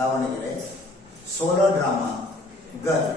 Davanagere solo drama girl.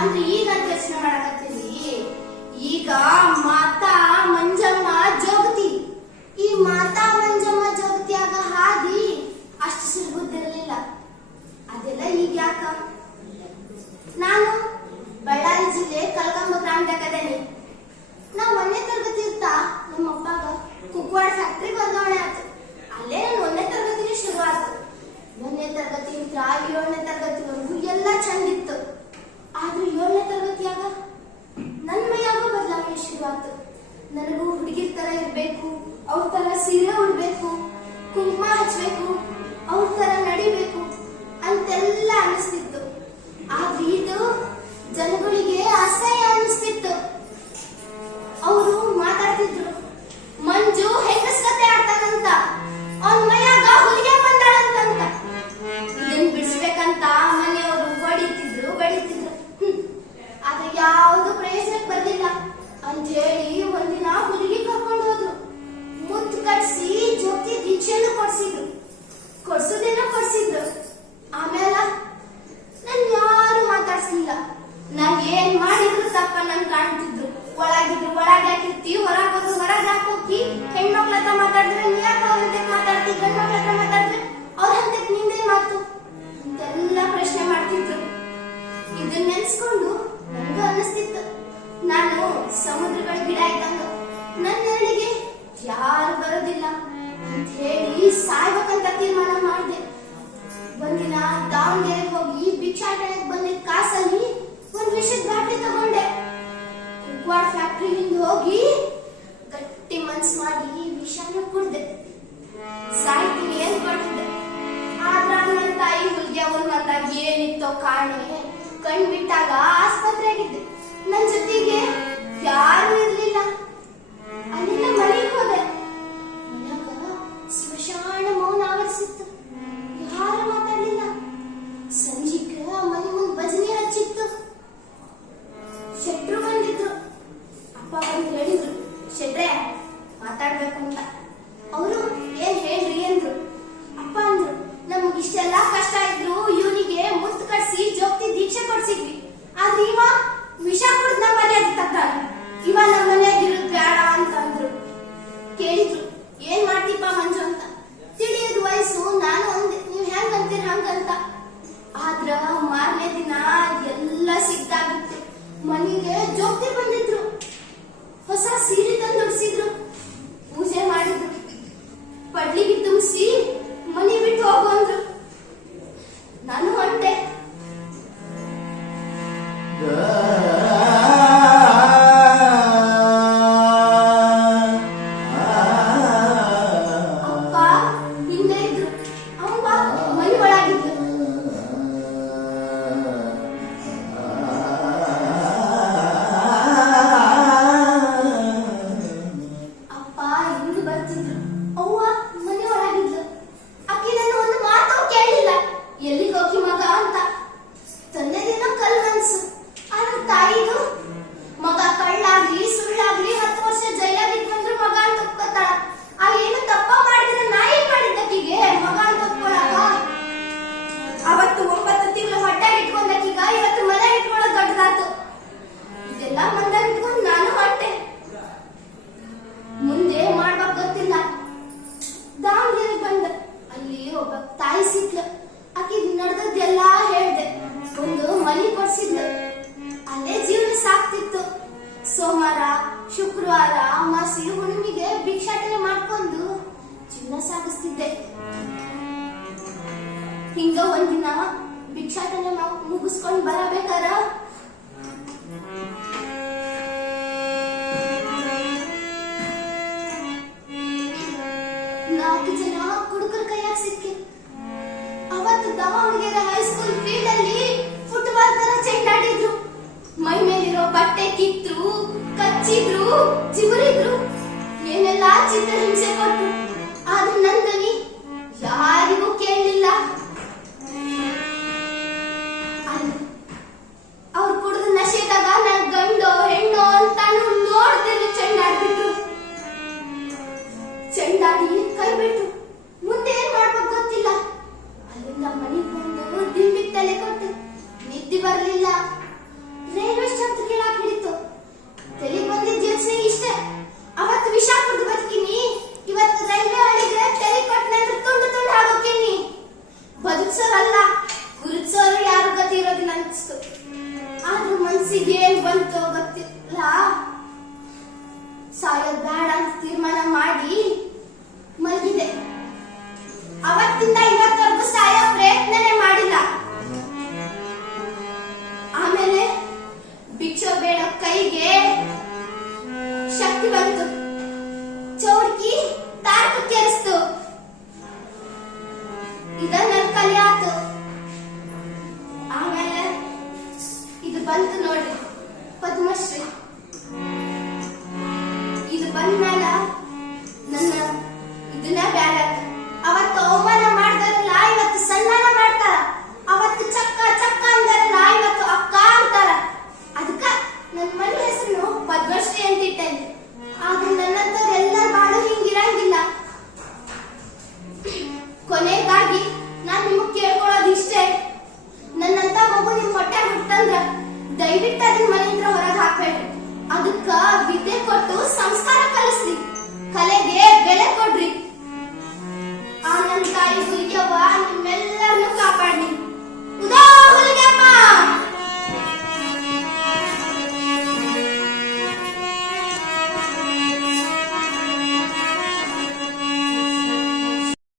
ಅಂದ್ರೆ ಈಗ ಯೋಚನೆ ಮಾಡಕತ್ತೀವಿ. ಈಗ ಮಾತಾ ಮಂಜಮ್ಮ ಜೋಗತಿ, ಈ ಮಾತಾ ಮಂಜಮ್ಮ ಜೋಗತಿಯಾಗ ಹಾದಿ ಅಷ್ಟು ಸುಲಭದಿರಲಿಲ್ಲ. ಅದೆಲ್ಲ ಈಗ ಯಾಕ? ನಾನು ಬಳ್ಳಾರಿ ಜಿಲ್ಲೆ ಕಲ್ಗಂಬ ಗ್ರಾಮದಾಗದೇನಿ. ನಾ 1ನೇ ತರಗತಿ ಇರ್ತಾ ನಮ್ಮ ಅಪ್ಪಾಗ ಕುಕ್ವಾಡ ಫ್ಯಾಕ್ಟ್ರಿ ವರ್ಗಾವಣೆ ಆಯ್ತು. ಅಲ್ಲೇ ನಾನು 1ನೇ ತರಗತಿಗೆ ಶುರು ಆಯ್ತು. 1ನೇ ತರಗತಿ 7ನೇ ತರಗತಿವರೆಗೂ ಎಲ್ಲ ಚಂದಿತ್ತು. ಆದ್ರೆ 7ನೇ ತರಗತಿಯಾಗ ನನ್ನ ಮೈಯಾಗ ಬದಲಾವಣೆ ಶುರುವಾತು. ನನಗೂ ಹುಡುಗಿರ್ ತರ ಇರ್ಬೇಕು, ಅವ್ರ ತರ ಸೀರೆ ಉಡ್ಬೇಕು, ಕುಂಕುಮ ಹಚ್ಬೇಕು, ಅವ್ರ ತರ ನಡಿಬೇಕು ಅಂತೆಲ್ಲ ಅನಿಸ್ತಿತ್ತು. ಆದ್ರೆ ಇದು ಜನಗಳಿಗೆ ಅಸಹ್ಯ ಅನಿಸ್ತಿತ್ತು. ಅವರು ಮಾತಾಡ್ತಿದ್ರು, ಮಂಜು ಹೆಂಗಸ್ಕತೆ ಆಡ್ತಾನಂತ, ಅವನ್ ಮೈಯಾಗ ಹುಲಿಗೆ ಬಂದಾಳಂತಂತ. ಇದನ್ ಬಿಡಿಸ್ಬೇಕಂತ ಮನೆಯವರು ಹೊಡಿತಿದ್ರು ಬೆಳಿತಿದ್ರು. ಆದ್ರೆ ಯಾವುದು ಪ್ರಯೋಜನಕ್ಕೆ ಬರ್ಲಿಲ್ಲ ಅಂತ ಹೇಳಿ ಒಂದಿನ ಹುಡುಗಿ ಕರ್ಕೊಂಡು ಹೋದ್ರು. ಮುತ್ತು ಕಟ್ಸಿ ಜೊತೆ ದೀಕ್ಷೆಯನ್ನು ಕೊಡ್ಸಿದ್ರು. ಆಮೇಲೆ ನನ್ ಯಾರು ಮಾತಾಡ್ಸಿಲ್ಲ. ನಾನ್ ಏನ್ ಮಾಡಿದ್ರು ತಪ್ಪ ನನ್ ಕಾಣ್ತಿದ್ರು. ಒಳಗೆ ಹಾಕಿರ್ತಿ, ಹೊರಗೆ ಹೋದ್ರು ಹೊರಗೆ ಹಾಕೋತಿ. ಹೆಣ್ಮಕ್ಳ ಹತ್ರ ಮಾತಾಡಿದ್ರೆ ನೀ ಯಾಕೆ ಅವ್ರ ಹತ್ರ ಮಾತಾಡ್ತಿ, ಗಂಡ್ ಮಕ್ಳ ಹತ್ರ ಮಾತಾಡಿದ್ರೆ ಅವ್ರ ಹಂತಕ್ಕೆ ನಿಂದೇನ್ ಮಾತು ಅಂತೆಲ್ಲ ಪ್ರಶ್ನೆ ಮಾಡ್ತಿದ್ರು. ಇದನ್ನ ನೆನ್ಸ್ಕೊಂಡು ನನಗೂ ಅನ್ನಿಸ್ತಿತ್ತು, ನಾನು ಸಮುದ್ರಗಳ ಗಿಡ ಇದ್ದಂಗ, ನನ್ನ ನೆರಳಿಗೆ ಯಾರು ಬರೋದಿಲ್ಲ ಅಂತ ಹೇಳಿ ಸಾಯ್ಬೇಕಂತ ತೀರ್ಮಾನ ಮಾಡಿದೆ. ಒಂದಿನ ದಾವಣಗೆರೆಗೆ ಹೋಗಿ ಭಿಕ್ಷಾಟನೆಗೆ ಬಂದಿದ್ದ ಕಾಸಲ್ಲಿ ಒಂದ್ ವಿಷದ ಬಾಟ್ಲಿ ತಗೊಂಡೆ. ಕುಕ್ವಾಡ ಫ್ಯಾಕ್ಟ್ರಿ ಹಿಂದೆ ಹೋಗಿ ಗಟ್ಟಿ ಮನ್ಸ್ ಮಾಡಿ ವಿಷಾನ ಕುಡ್ದೆ. ಸಾಯ್ತೀನಿ ಏನ್ ಕೊಟ್ಟಿದ್ದೆ. ಆದ್ರ ನನ್ನ ತಾಯಿ ಹುಲ್ಗೆ ಒಂದಂದಾಗ ಏನಿತ್ತೋ ಕಾಣೆ ಕಣ್ ಬಿಟ್ಟಾಗ ಆಸ್ಪತ್ರೆಯಾಗಿದ್ದೆ. ನನ್ ಜೊತೆಗೆ ಯಾರು ಇರ್ಲಿಲ್ಲ. ಅಲ್ಲಿಂದ ಮನೆಗೆ ಹೋದೆ. ಮನ್ಯಾಗ ಸ್ಮಶಾನ ಮೌನ ಆವರಿಸಿತ್ತು. ಯಾರು ಮಾತಾಡ್ಲಿಲ್ಲ. ಸಂಜೆಗೆ ಮನೆ ಮುಂದ್ ಭಜನೆ ಹಚ್ಚಿತ್ತು. ಶೆಟ್ರು ಬಂದಿದ್ರು. ಅಪ್ಪ ಬಂದು ಹೇಳಿದ್ರು, ಶೆಟ್ರೆ ಮಾತಾಡ್ಬೇಕಂತ. ಅವರು ಏನ್ ಹೇಳ್ರಿ ಅಂದ್ರು. ಅಪ್ಪ ಅಂದ್ರು, ನಮಗಿಷ್ಟೆಲ್ಲಾ ಕಷ್ಟ ಇದ್ರು ಇವನಿಗೆ ಮುತ್ತು ಕಟ್ಸಿ ಜೋಗ್ತಿ ದೀಕ್ಷೆ ಕೊಡ್ಸಿದ್ವಿ. ಆದ್ರೆ ಇವ ವಿಷ ಕುಡಿದ್ ನಮ್ಮ ಮರ್ಯಾದೆ ತಪ್ಪ. ಇವ ನಮ್ಮ ಮನೆಯಾಗಿರೋ ಹಿಂಗ ಒಂದಿನ ಭಿಕ್ಷಾಟನೆ ಮುಗಿಸ್ಕೊಂಡ್ ಬರಬೇಕಾರ ನಾಲ್ಕು ಜನ ಹುಡುಗರ ಕೈಯಾಗ ಸಿಕ್ಕಿ ಅವತ್ತು ದಾವಣಗೆರೆ ಹೈಸ್ಕೂಲ್ ಫೀಲ್ಡ್ ಅಲ್ಲಿ ಫುಟ್ಬಾಲ್ ತರ ಚೆಂಡಾಡಿದ್ರು. ಮೈ ಮೇಲಿರೋ ಬಟ್ಟೆ ಕಿತ್ರು, ಕಚ್ಚಿದ್ರು, ಚಿಗುರಿದ್ರು, ಏನೆಲ್ಲಾ ಚಿತ್ರಹಿಂಸೆ ಕೊಟ್ರು. ಆದ್ರೆ ನಂದನಿ ಯಾರಿಗೂ ಕೇಳಲಿಲ್ಲ. ಅವ್ರು ಕುಡಿದ ನಶೆದಾಗ ನನ್ ಗಂಡೋ ಹೆಣ್ಣೋ ಅಂತಾನು ನೋಡ್ತಿರ್ಲಿ ಚೆಂಡಾಡ್ಬಿಟ್ರು. ಚೆಂಡಾಡಿ ಕೈ ಬಿಟ್ರು. ಮುಂದೆ ಏನ್ ಮಾಡ್ಬೇಕು ಗೊತ್ತಿಲ್ಲ. ಅಲ್ಲಿಂದ ಮನೆಗ್ ಬಂದು ದಿಂಬಿಗೆ ತಲೆ ಕೊಟ್ಟು ನಿದ್ದೆ ಬರ್ಲಿಲ್ಲ. ರೈಲ್ವೆ ಶಬ್ದ ಕೇಳಾಕ್ ಹಿಡಿತು. ತಲೆ ಬಂದಿದ್ದ ಯೋಚನೆ ಇಷ್ಟೇ, ಅವತ್ತು ವಿಷ ಕುಡ್ದು ಬದುಕಿನಿ, ಇವತ್ತು ರೈಲ್ವೆ ಒಳಗೆ ತಲೆ ಕೊಟ್ಟನಂದ್ರೆ ತುಂಡು ತುಂಡು ಆಗೋಕೇನಿ. ಬದುಕ್ಸೋರಲ್ಲ, ಗುರುತಿಸೋರು ಯಾರು ಗತಿ ಇರೋದಿಲ್ಲ ಅನ್ಸ್ತು. ಆದ್ರೂ ಮನ್ಸಿಗೆ ಏನ್ ಬಂತೋ ಗೊತ್ತಿಲ್ಲ. ಸಾಯೋದ್ ಬೇಡ ಅಂತ ತೀರ್ಮಾನ ಮಾಡಿ ಮಲಗಿದೆ. ಅವತ್ತಿಂದ ಇವತ್ತವರೆಗೂ ಸಾಯೋ ಪ್ರಯತ್ನನೇ ಮಾಡಿಲ್ಲ. ಆಮೇಲೆ ಭಿಕ್ಷೆ ಬೇಡ ಕೈಗೆ ಶಕ್ತಿ ಬಂತು. ಚೌಡ್ಕಿ ತಾರಕ ಕೆರಿಸ್ತು. ಇದನ್ನ ಕಲಿ ಆತು. ಆಮೇಲೆ ಇದು ಬಂತು ನೋಡಿ ಪದ್ಮಶ್ರೀ. ಇದು ಬಂದ್ಮೇಲ ನನ್ನ ಇದನ್ನ ಬ್ಯಾಡ. ಅವತ್ತು ಅವಮಾನ ಮಾಡ್ದಾರಲ್ಲ ಇವತ್ತು ಸನ್ಮಾನ ಮಾಡ್ತಾರ. ಅವತ್ತು ಚಕ್ಕ ಚಕ್ಕ ಅಂದಾರಲ್ಲ ಇವತ್ತು ಅಕ್ಕ ಅಂತಾರ. ಅದಕ್ಕ ನನ್ನ ಮನೆ ಹೆಸರು ಪದ್ಮಶ್ರೀ ಅಂತ ಇಟ್ಟೇನೆ. ಆದ್ರೆ ನನ್ನಂತವ್ರು ಎಲ್ಲರೂ ಬಾಳು ಹಿಂಗಿರಂಗಿಲ್ಲ. ಕೊನೆಗಾಗಿ ನಾನ್ ನಿಮಗ್ ಕೇಳ್ಕೊಳ್ಳೋದು ಇಷ್ಟೇ, ನನ್ನಂತ ಮಗು ನಿಮ್ ಹೊಟ್ಟೆ ಹುಟ್ಟಂದ್ರ ದಯವಿಟ್ಟು ಅದನ್ನ ಮನೆಯಿಂದ ಹೊರಗೆ ಹಾಕ್ಬೇಡ್ರಿ. ಅದಕ್ಕ ವಿದ್ಯೆ ಕೊಟ್ಟು ಸಂಸ್ಕಾರ ಕಲಿಸ್ರಿ, ಕಲೆಗೆ ಬೆಲೆ ಕೊಡ್ರಿ. ಆ ನನ್ ತಾಯಿ ಹುಯ್ಯವ್ವ